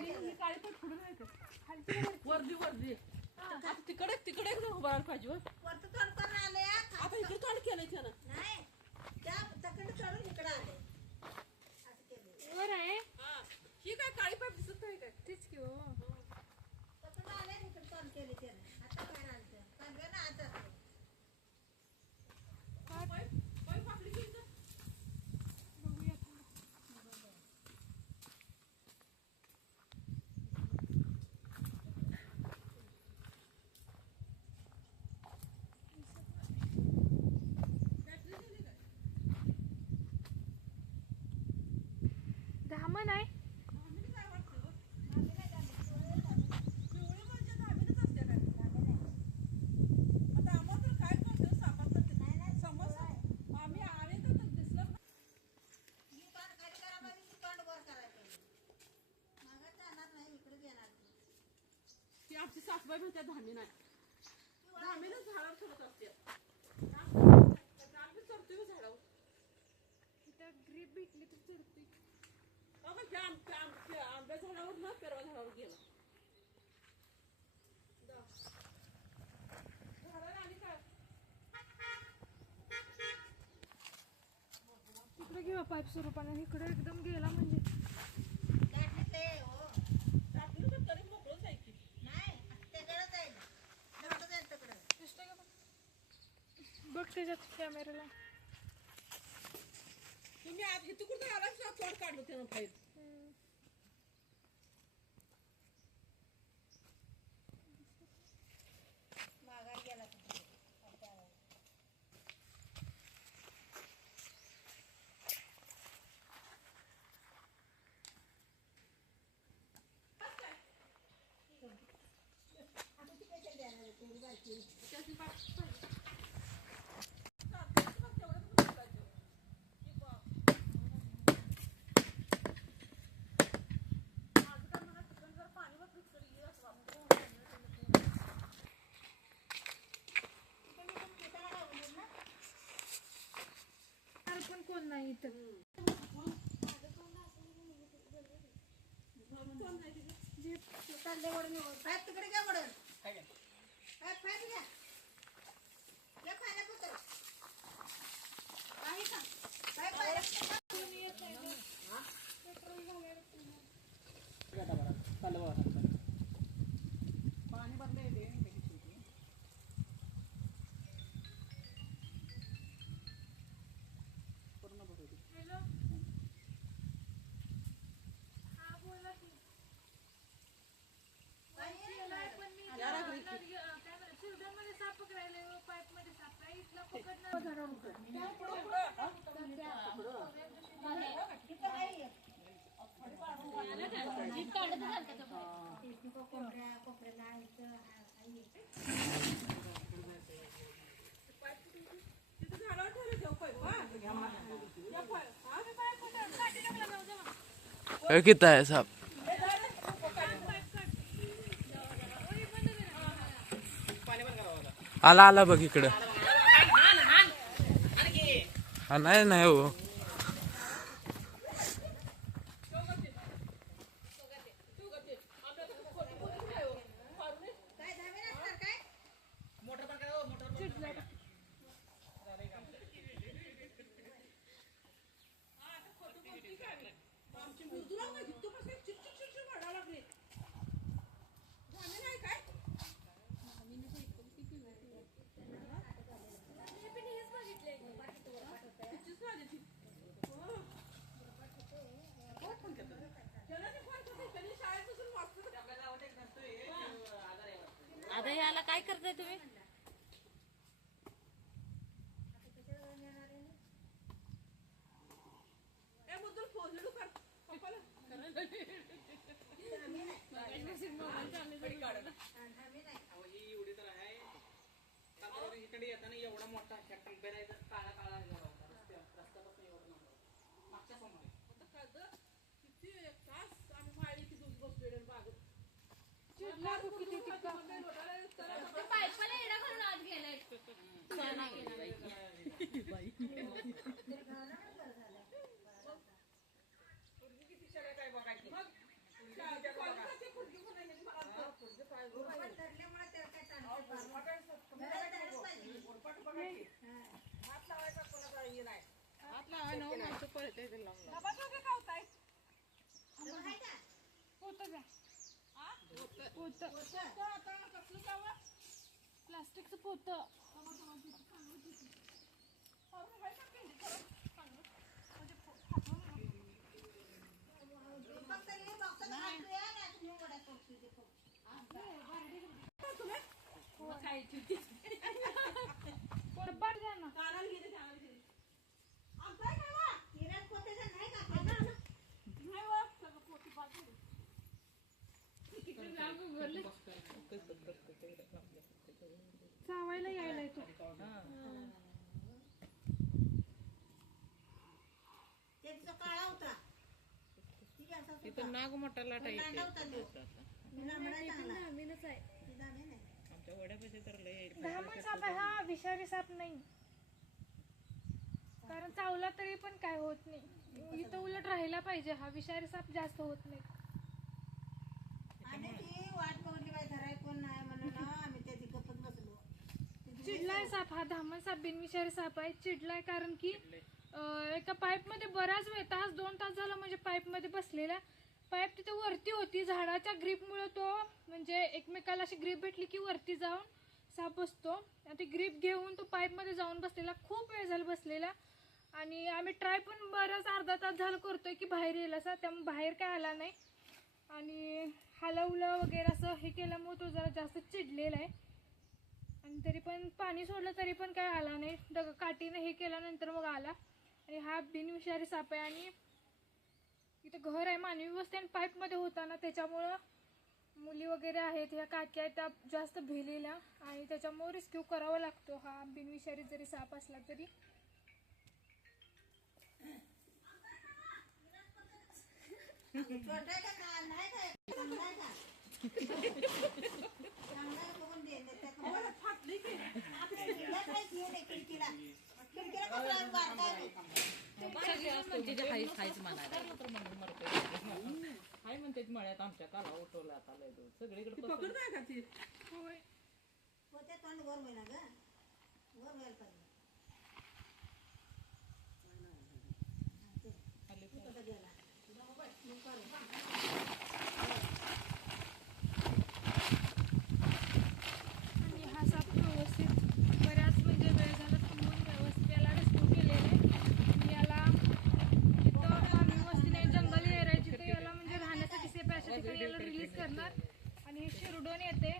काळी पण पुढे नाही का वर्दी वर्दी आता तिकडे तिकडे एकदम उभा राहायला पाहिजे वरती तोंड करून आले आता इकडे तोंड केलंय त्यानं नाही त्या तकडे चढून इकडे आले असं केलं वर आहे हा ही काय काळी पाईप दिसत नाही काय तेच की हो तकडे आले इकडे तोंड केले त्याने आता काय आलं सांगा ना आता पाईप पाईप आपली की इथं बघूया धामण आहे आमची सासूबाई म्हणते धामी नाही धामीनच झाडावर ठेवत असते आम्ही चढतोय झाडावर इथं ग्रीप भेटली तर चढते आंब्या झाडावर ना पेरवा झाडावर गेला झाडाला आणि काय इकडे घेऊया पाईप स्वरूपाने इकडे एकदम गेला म्हणजे टाकलं तर तरी मोकळंच आहे की बघ त्याच्यात कॅमेराला तुम्ही आज इथे कुठे आलाच ना तोड काढलं त्यानं बाहेर माघार गेला पण कोण नाही इथं तिकडे घ्या वडून फायदा घ्या घ्या फायदा पुत्र आहे का काय फायदा पाणी भरले पूर्ण भरू दे हॅलो हा बोला की शिवड्यामध्ये साप पकडायला पाईप मध्ये साप आहे इथला पकडणार किती आहे साप आला आला बघ इकडं हा नाही नाही हो आता याला काय करताय तुम्ही एवढा मोठा काळा काळा रस्त्यापासून एवढं मागच्या समोर किती तास आम्ही माळी की दूध बसलेले बागेत किती सगळं काय बघायचं उरफाट धरल्यामुळे त्याला काय ताणतं पार. घरात धरायला पाहिजे. हात लावायचा कोणाचा हे नाही. हात लावायला नको, माणसं पळते ते लावून लावून. डबा बघा का होताय डबा आहे का? पोतं द्या पोतं पोतं. तर आता कसलं जावं? प्लास्टिकचं पोतं फक्त हे बॉक्सात घालतोय आणि अजून हे वड्या करतोय ते फक्त. मग काय चिवटी. डब्बा द्या ना कानाला गेले, कानाला गेले. आमचं आहे का बा? हिरण पोत्याचं नाही का? ते ना. नाही व, सगळं पोती बाद झालं. चावायला यायला येतो ते तिचा काळा होता. ती असाच होता. इथं नाग मोठा लाटा पण लांडा होता तो. येते. लांबडा आहे चांगला. नवीनच आहे ती दाणे नाही. आमच्या वड्यापाशी तर लय धामण साप आहे हा विषारी साप नाही कारण चावला तरी पण काय होत नाही इथं उलट राहायला पाहिजे हा विषारी साप जास्त होत नाही आणि ती वाट बघली बाई धराय कोण नाही म्हणून आम्ही त्याची गप्पच बसलो. चिडलाय साप हा धामण साप बिनविषारी साप आहे चिडलाय कारण की एका पाईप मध्ये बराच वेळ तास 2 तास झाला म्हणजे पाईप मध्ये बसलेला पाईप तिथे वरती होती झाडाच्या ग्रीप मुळे तो म्हणजे एकमेकाला अशी ग्रीप भेटली की वरती जाऊन साप बसतो आणि ती ग्रीप घेऊन तो पाईप मध्ये जाऊन बसलेला खूप वेळ झाला बसलेला आणि आम्ही ट्राय पण बराच अर्धा तास झालं करतोय की बाहेर येईल असा त्यामुळे बाहेर काय आला नाही आणि हलवलं वगैरे असं हे केल्यामुळे तो जरा जास्त चिडलेला आहे आणि तरी पण पाणी सोडलं तरी पण काय आला नाही काठीने हे केल्यानंतर मग आला आणि हा बिनविषारी साप आहे आणि इथं घर आहे मानवी वस्ती आणि पाईप मध्ये होता ना त्याच्यामुळं मुली वगैरे आहेत ह्या काकी आहेत त्या जास्त भिलेल्या आणि त्याच्यामुळे रेस्क्यू करावा लागतो हा बिनविषारी जरी साप असला तरी छोटा आहे का लहान? नाही काय? चांगला आहे का? चांगला आहे बघून दे. नाही तर कोण फाटली की? आपल्या खिडक्या काय घेऊ दे खिडकीला. खिडकीला कसं आहे बारकाय नाही. हाय म्हणते मळ्यात आमच्या काला उठवला आता लय दिवस. सगळीकडे पसरलं. होय पोत्या तोंड वर व्हायला ग. वर व्हायला पाहिजे. तू कुठं गेला? आणि हा साप व्यवस्थित बऱ्याच म्हणजे वेळ झाला थांबून व्यवस्थित याला रेस्क्यू केलेलं आहे आणि याला जिथं मानवी वस्ती नाही जंगल एरिया आहे जिथं याला म्हणजे राहण्यासाठी सेफ अशा ठिकाणी याला रिलीज करणार आणि हे शिरडोन येते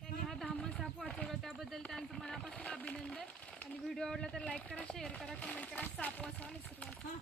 त्यांनी हा धामण साप वाचवला त्याबद्दल त्यांचं मनापासून अभिनंदन आणि व्हिडिओ आवडला तर लाईक करा शेअर करा कमेंट करा साप वाचवा निसर्ग वाचवा